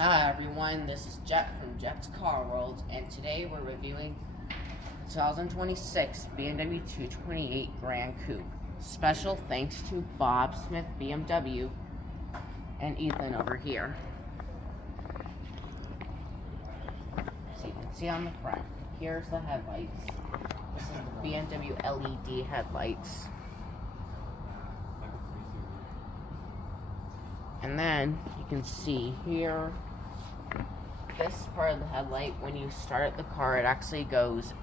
Hi everyone, this is Jet from Jet's Car World, and today we're reviewing the 2026 BMW 228 Gran Coupe. Special thanks to Bob Smith BMW and Ethan over here. So you can see on the front, here's the headlights. This is the BMW LED headlights. And then you can see here, this part of the headlight, when you start the car, it actually goes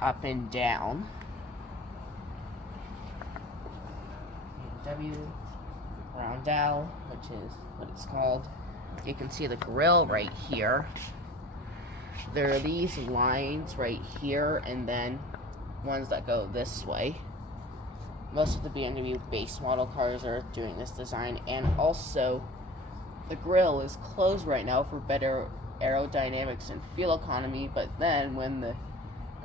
up and down. BMW Roundel, which is what it's called. You can see the grille right here. There are these lines right here, and then ones that go this way. Most of the BMW base model cars are doing this design, and also the grille is closed right now for better aerodynamics and fuel economy, but then when the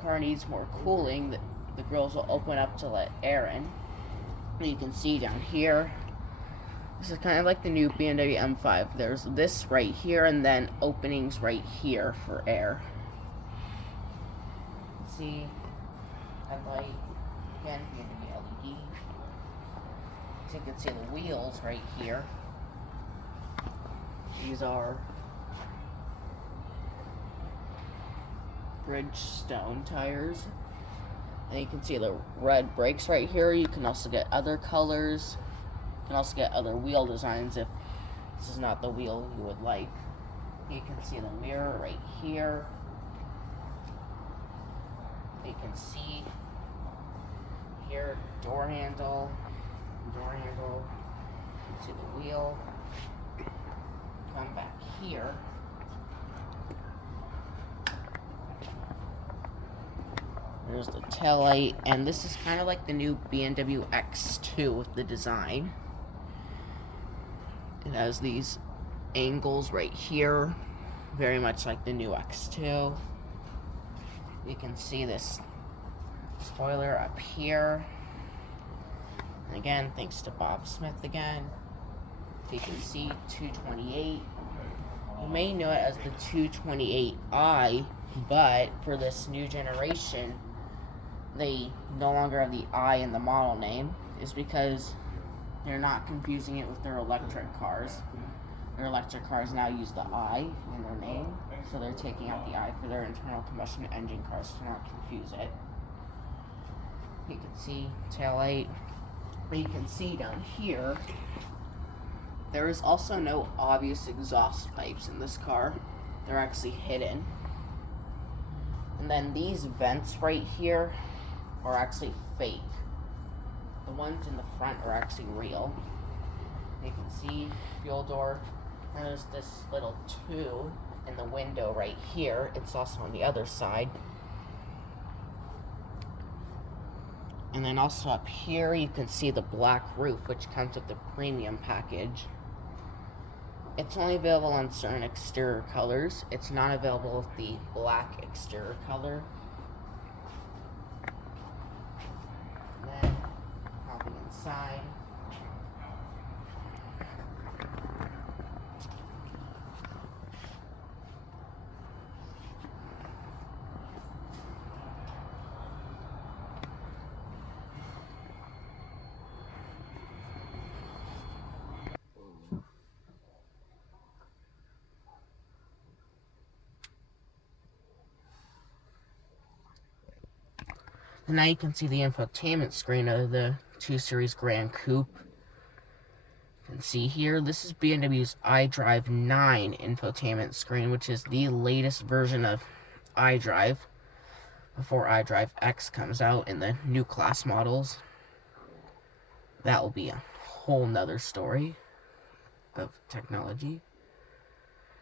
car needs more cooling, the grills will open up to let air in. And you can see down here, this is kind of like the new BMW M5. There's this right here, and then openings right here for air. See, headlight, again, BMW LED. So you can see the wheels right here. These are Bridgestone tires. And you can see the red brakes right here. You can also get other colors. You can also get other wheel designs if this is not the wheel you would like. You can see the mirror right here. You can see here door handle. You can see the wheel. Come back here. There's the taillight, and this is kind of like the new BMW X2 with the design. It has these angles right here, very much like the new X2. You can see this spoiler up here. And again, thanks to Bob Smith again. You can see 228. You may know it as the 228i, but for this new generation, they no longer have the I in the model name, is because they're not confusing it with their electric cars. Their electric cars now use the I in their name, so they're taking out the I for their internal combustion engine cars to not confuse it. You can see taillight. But you can see down here, there is also no obvious exhaust pipes in this car. They're actually hidden. And then these vents right here are actually fake. The ones in the front are actually real. You can see fuel door. And there's this little tube in the window right here. It's also on the other side. And then also up here, you can see the black roof, which comes with the premium package. It's only available on certain exterior colors. It's not available with the black exterior color. And then, hopping inside. And now you can see the infotainment screen of the 2 Series Gran Coupe. You can see here, this is BMW's iDrive 9 infotainment screen, which is the latest version of iDrive before iDrive X comes out in the new class models. That will be a whole nother story of technology.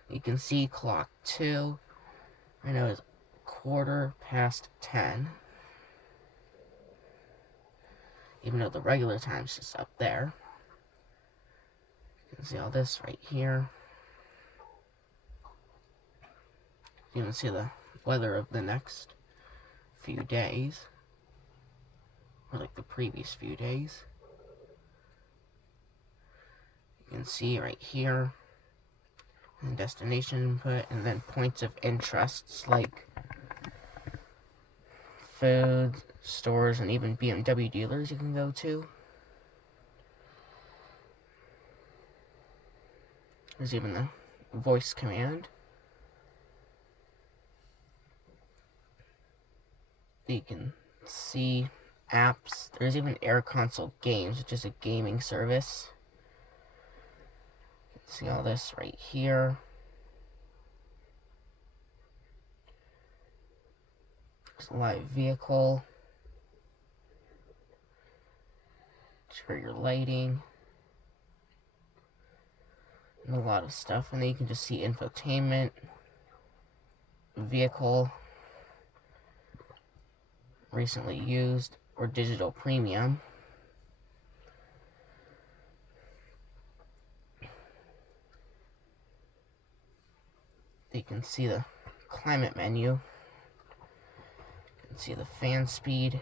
You can see clock 2. I know it's 10:15. Even though the regular time's just up there. You can see all this right here. You can see the weather of the next few days. Or like the previous few days. You can see right here. and destination input, and then points of interests like food, stores, and even BMW dealers you can go to. There's even the voice command. You can see apps. There's even Air Console Games, which is a gaming service. You can see all this right here. There's a live vehicle. For your lighting. And a lot of stuff. And then you can just see infotainment, vehicle, recently used, or digital premium. You can see the climate menu. You can see the fan speed.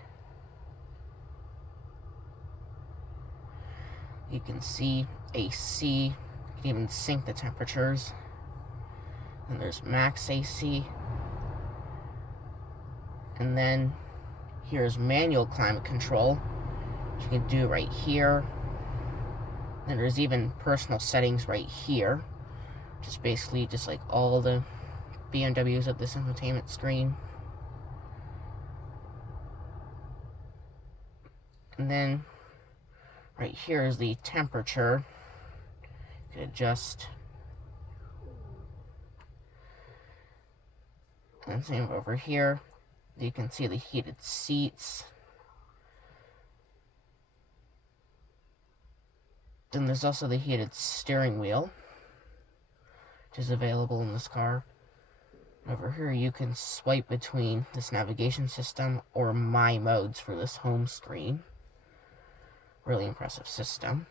You can see AC. You can even sync the temperatures. And there's max AC. And then here's manual climate control, which you can do right here. And there's even personal settings right here, which is basically just like all the BMWs of this infotainment screen. And then right here is the temperature. You can adjust. And same over here. You can see the heated seats. Then there's also the heated steering wheel, which is available in this car. Over here you can swipe between this navigation system or My Modes for this home screen. Really impressive system.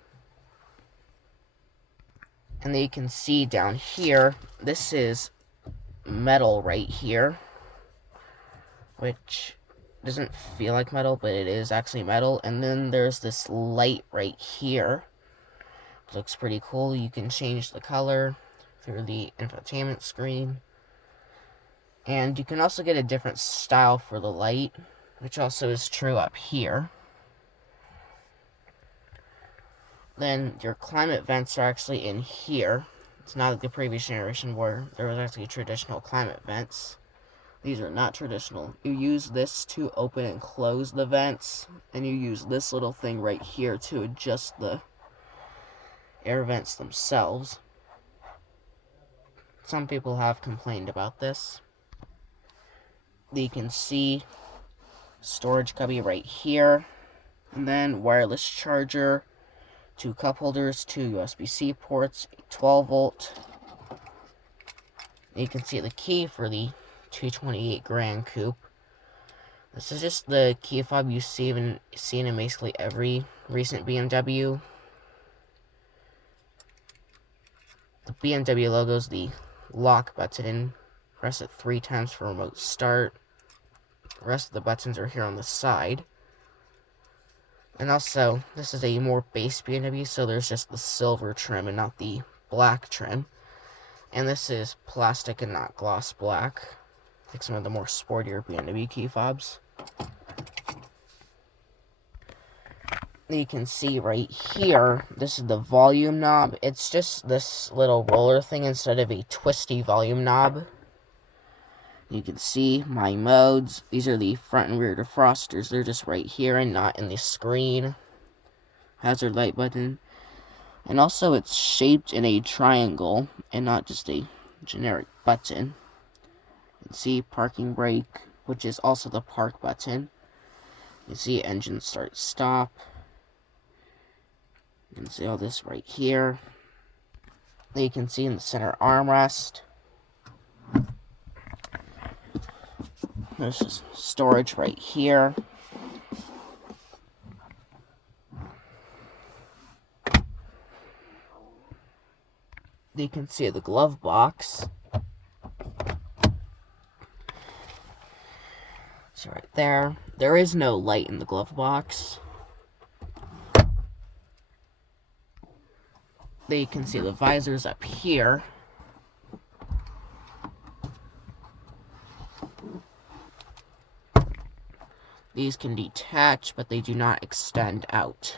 And then you can see down here, this is metal right here, which doesn't feel like metal, but it is actually metal. And then there's this light right here. It looks pretty cool. You can change the color through the infotainment screen. And you can also get a different style for the light, which also is true up here. Then your climate vents are actually in here. It's not like the previous generation where there was actually traditional climate vents. These are not traditional. You use this to open and close the vents, and you use this little thing right here to adjust the air vents themselves. Some people have complained about this. You can see storage cubby right here, and then wireless charger, 2 cup holders, 2 USB-C ports, a 12 volt. You can see the key for the 228 Gran Coupe. This is just the key fob you've seen in basically every recent BMW. The BMW logo is the lock button. Press it 3 times for remote start. The rest of the buttons are here on the side. And also, this is a more base BMW, so there's just the silver trim and not the black trim. And this is plastic and not gloss black, like some of the more sportier BMW key fobs. You can see right here, this is the volume knob. It's just this little roller thing instead of a twisty volume knob. You can see My Modes. These are the front and rear defrosters. They're just right here and not in the screen. Hazard light button. And also it's shaped in a triangle and not just a generic button. You can see parking brake, which is also the park button. You can see engine start stop. You can see all this right here. Then you can see in the center armrest. There's just storage right here. You can see the glove box. So right there. There is no light in the glove box. Then you can see the visors up here. These can detach, but they do not extend out.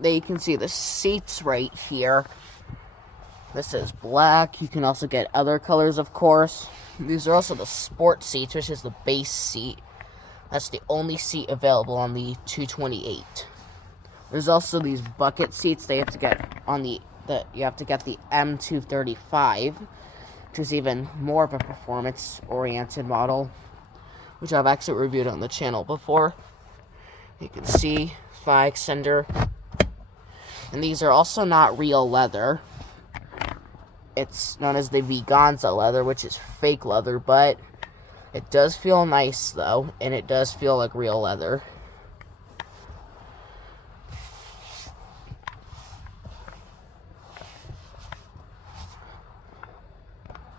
There you can see the seats right here. This is black. You can also get other colors, of course. These are also the sport seats, which is the base seat. That's the only seat available on the 228. There's also these bucket seats. They have to get on you have to get the M235, which is even more of a performance-oriented model, which I've actually reviewed on the channel before. You can see thigh extender. And these are also not real leather. It's known as the Veganza leather, which is fake leather, but it does feel nice, though, and it does feel like real leather.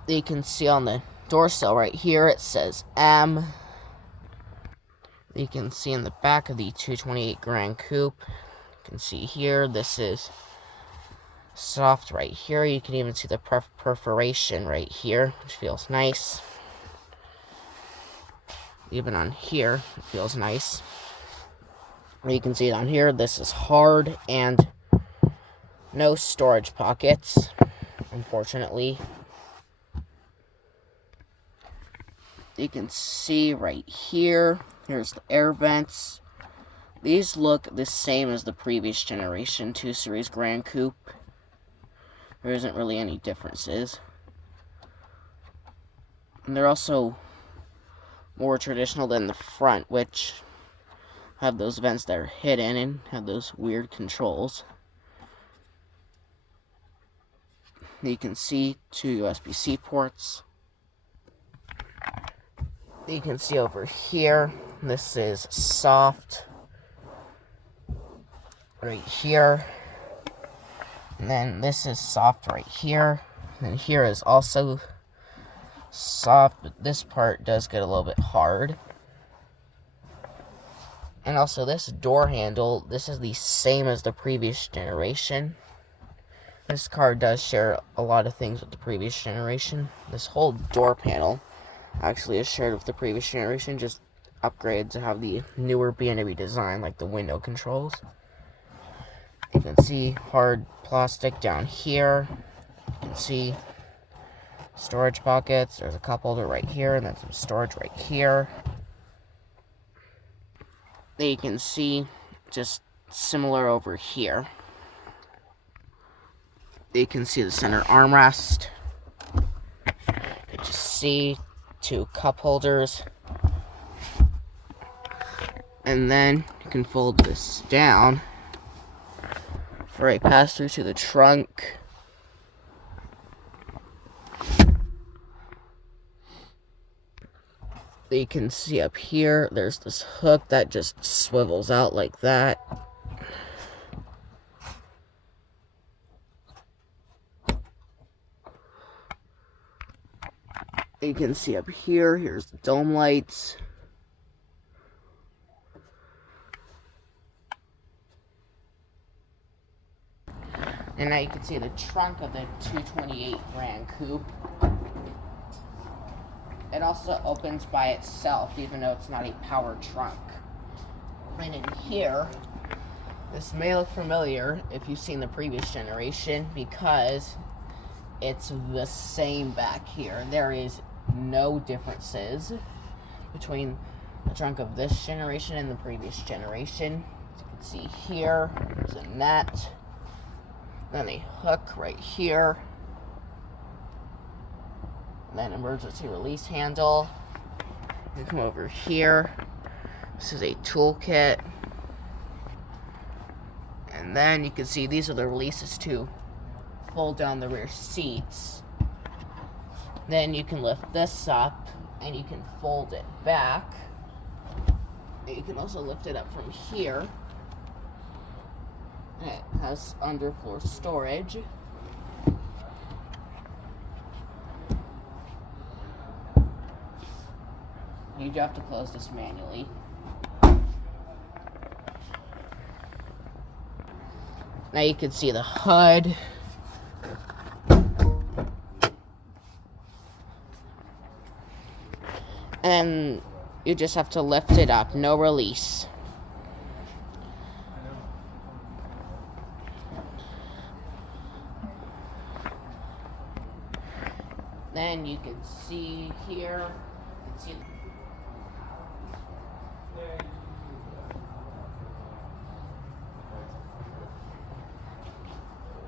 You can see on the door sill right here, it says M. You can see in the back of the 228 Gran Coupe, you can see here, this is soft right here. You can even see the perforation right here, which feels nice. Even on here, it feels nice. You can see it on here, this is hard and no storage pockets, unfortunately. You can see right here, here's the air vents. These look the same as the previous generation 2 Series Gran Coupe. There isn't really any differences. And they're also more traditional than the front, which have those vents that are hidden and have those weird controls. You can see 2 USB-C ports. You can see over here, this is soft right here. And then this is soft right here. And here is also soft, but this part does get a little bit hard. And also this door handle, this is the same as the previous generation. This car does share a lot of things with the previous generation. This whole door panel actually is shared with the previous generation, just upgrades to have the newer BMW design, like the window controls. You can see hard plastic down here. You can see storage pockets. There's a cup holder right here, and then some storage right here. Then you can see just similar over here. You can see the center armrest. You can just see 2 cup holders. And then you can fold this down for a pass-through to the trunk. You can see up here, there's this hook that just swivels out like that. You can see up here, here's the dome lights. And now you can see the trunk of the 228 Gran Coupe. It also opens by itself, even though it's not a power trunk. Right in here, this may look familiar if you've seen the previous generation, because it's the same back here. There is no differences between the trunk of this generation and the previous generation. As you can see here, there's a net, then a hook right here, and then emergency release handle. You come over here, this is a toolkit, and then you can see these are the releases to fold down the rear seats. Then you can lift this up and you can fold it back. And you can also lift it up from here. And it has underfloor storage. You you do have to close this manually. Now you can see the hood. And you just have to lift it up, no release. Then you can see here,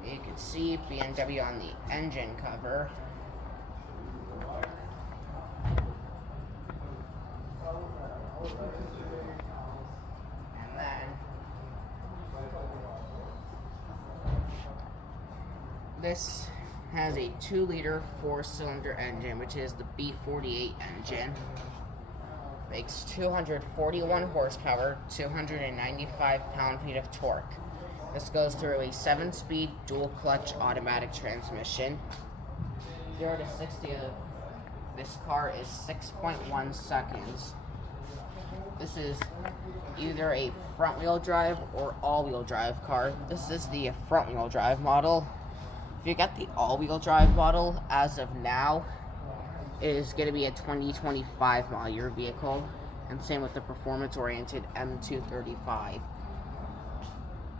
you can see BMW on the engine cover. And then this has a 2-liter 4-cylinder engine, which is the B48 engine. Makes 241 horsepower, 295 pound-feet of torque. This goes through a 7-speed dual-clutch automatic transmission. 0 to 60 of this car is 6.1 seconds. This is either a front-wheel drive or all-wheel drive car. This is the front-wheel drive model. If you got the all-wheel drive model, as of now, it is going to be a 2025 model year vehicle, and same with the performance-oriented M235.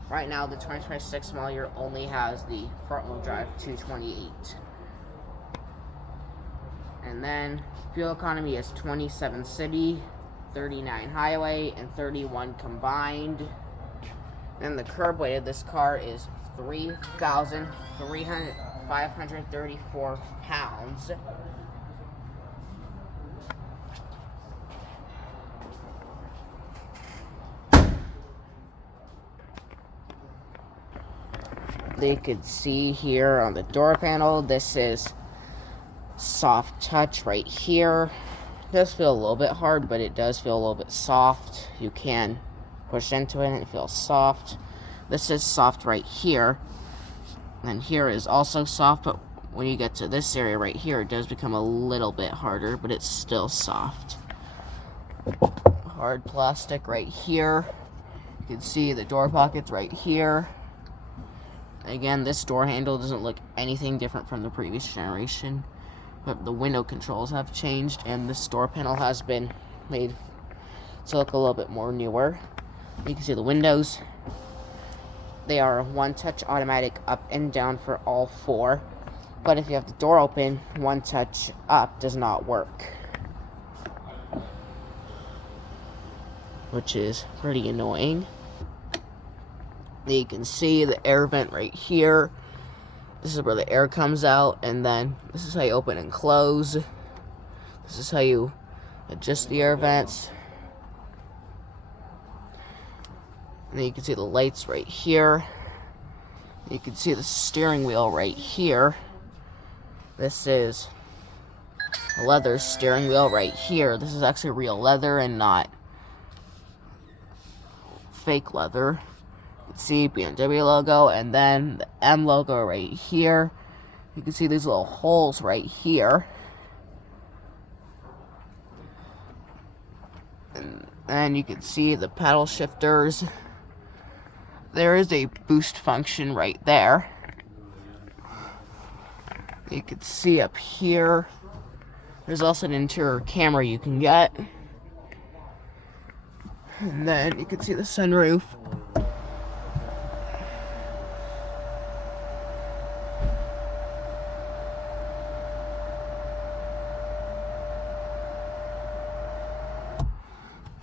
Right now, the 2026 model year only has the front-wheel drive 228. And then, fuel economy is 27 city, 39 highway, and 31 combined. And the curb weight of this car is 3,534 pounds. You can see here on the door panel, this is soft touch right here. It does feel a little bit hard, but it does feel a little bit soft. You can push into it and it feels soft. This is soft right here, and here is also soft, but when you get to this area right here, it does become a little bit harder, but it's still soft. Hard plastic right here. You can see the door pockets right here. Again, this door handle doesn't look anything different from the previous generation, but the window controls have changed, and this door panel has been made to look a little bit more newer. You can see the windows. They are one-touch automatic up and down for all 4, but if you have the door open, one-touch up does not work, which is pretty annoying. You can see the air vent right here. This is where the air comes out, and then this is how you open and close. This is how you adjust the air vents. And then you can see the lights right here. You can see the steering wheel right here. This is a leather steering wheel right here. This is actually real leather and not fake leather. You can see BMW logo, and then the M logo right here. You can see these little holes right here. And then you can see the paddle shifters. There is a boost function right there. You can see up here, there's also an interior camera you can get. And then you can see the sunroof.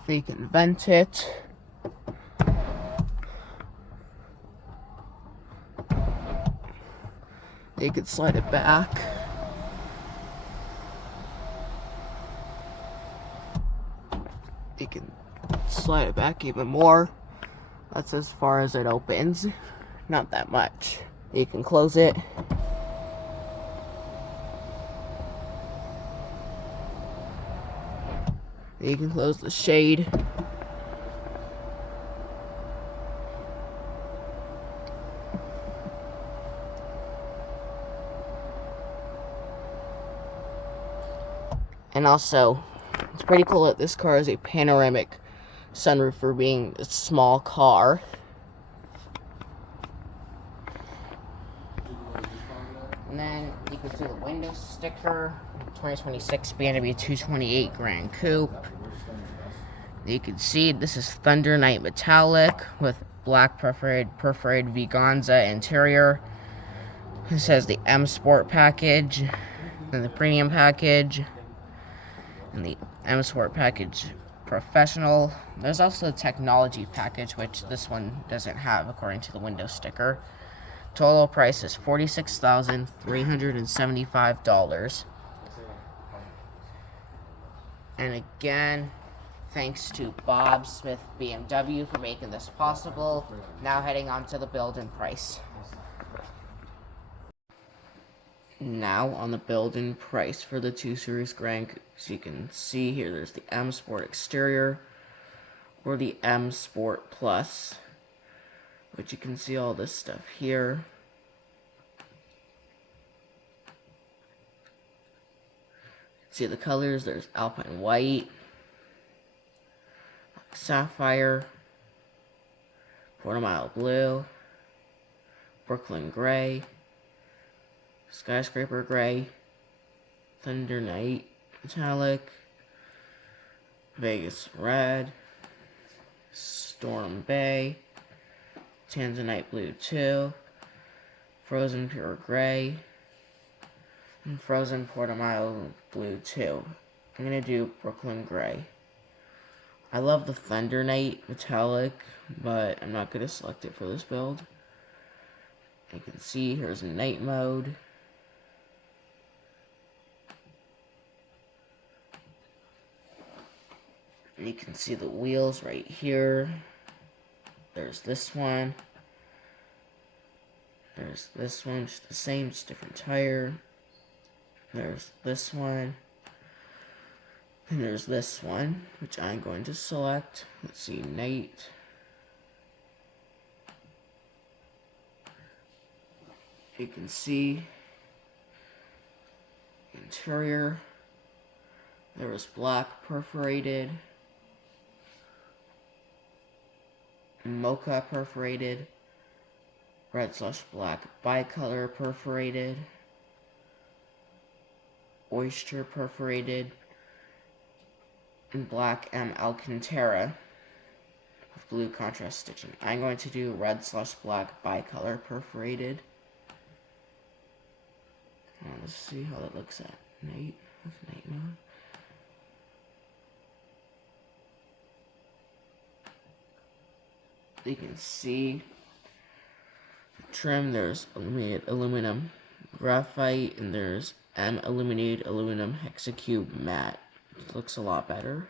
You can vent it. You can slide it back. You can slide it back even more. That's as far as it opens. Not that much. You can close it. You can close the shade. And also, It's pretty cool that this car is a panoramic sunroof for being a small car. And then you can see the window sticker, 2026 BMW 228 Gran Coupe. You can see this is Thunder Night Metallic with black perforated Viganza interior. This has the M Sport package, and the Premium package, and the M Sport package Professional. There's also the Technology package, which this one doesn't have according to the window sticker. Total price is $46,375. And again, thanks to Bob Smith BMW for making this possible. Now heading on to the build and price. Now on the build and price for the 2 Series Gran Coupe. So you can see here there's the M Sport exterior or the M Sport Plus, which you can see all this stuff here. See the colors, there's Alpine White, Sapphire, Quarter Mile Blue, Brooklyn Gray, Skyscraper Gray, Thunder Night Metallic, Vegas Red, Storm Bay, Tanzanite Blue 2, Frozen Pure Gray, and Frozen Port Mile Blue 2. I'm going to do Brooklyn Gray. I love the Thunder Night Metallic, but I'm not going to select it for this build. You can see here's night mode. And you can see the wheels right here. There's this one. There's this one, just the same, just different tire. There's this one. And there's this one, which I'm going to select. Let's see, night. You can see interior. There was black perforated, mocha perforated, red/black bicolor perforated, oyster perforated, and black M Alcantara with blue contrast stitching. I'm going to do red/black bicolor perforated. Let's see how that looks at night with night mode. You can see the trim. There's illuminated aluminum graphite, and there's M illuminated aluminum hexacube matte. It looks a lot better.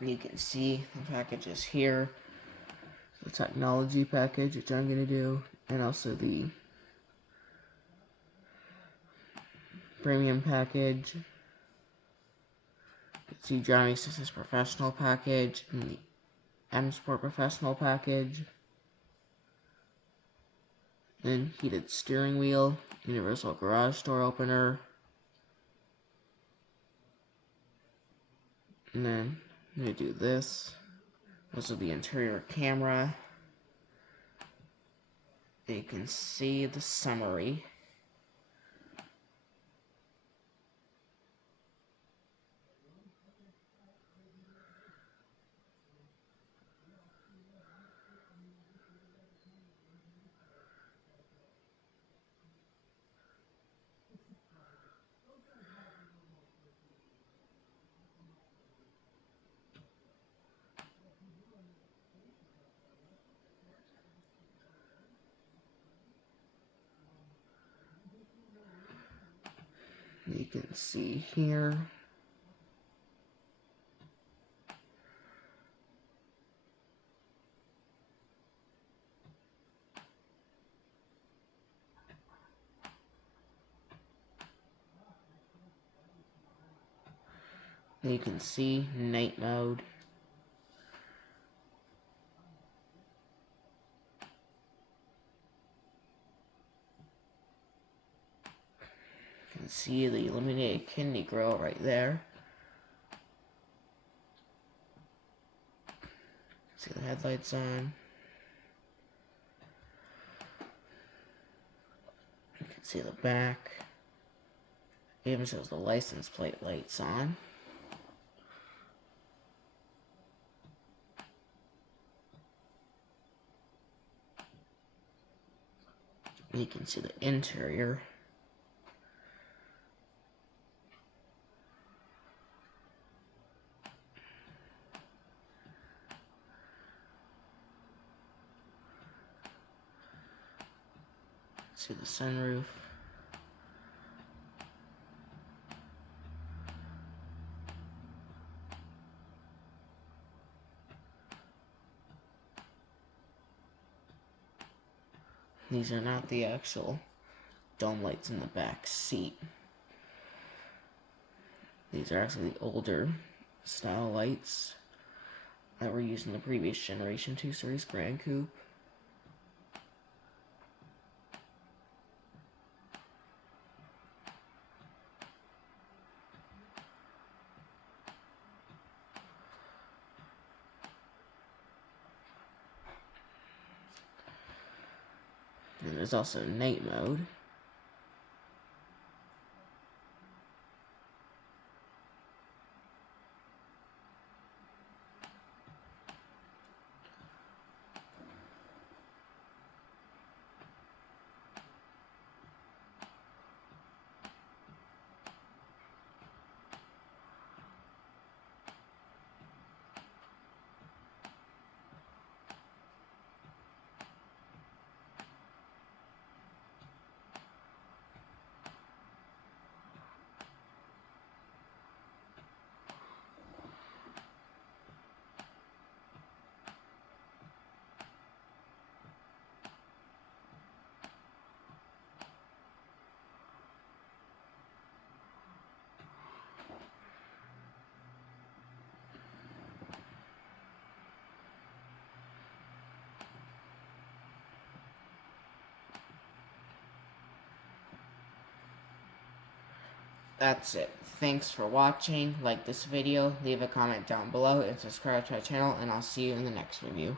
You can see the packages here. The technology package, which I'm going to do, and also the premium package. You can see driving assistance professional package and the M Sport professional package. Then heated steering wheel, universal garage door opener. And then I'm going to do this. Also the interior camera. You can see the summary. You can see here. You can see night mode. can see the illuminated kidney grill right there. See the headlights on. You can see the back. It even shows the license plate lights on. You can see the interior. See the sunroof. These are not the actual dome lights in the back seat. These are actually the older style lights that were used in the previous generation 2 Series Gran Coupe. And there's also night mode. That's it. Thanks for watching. Like this video, leave a comment down below, and subscribe to our channel, and I'll see you in the next review.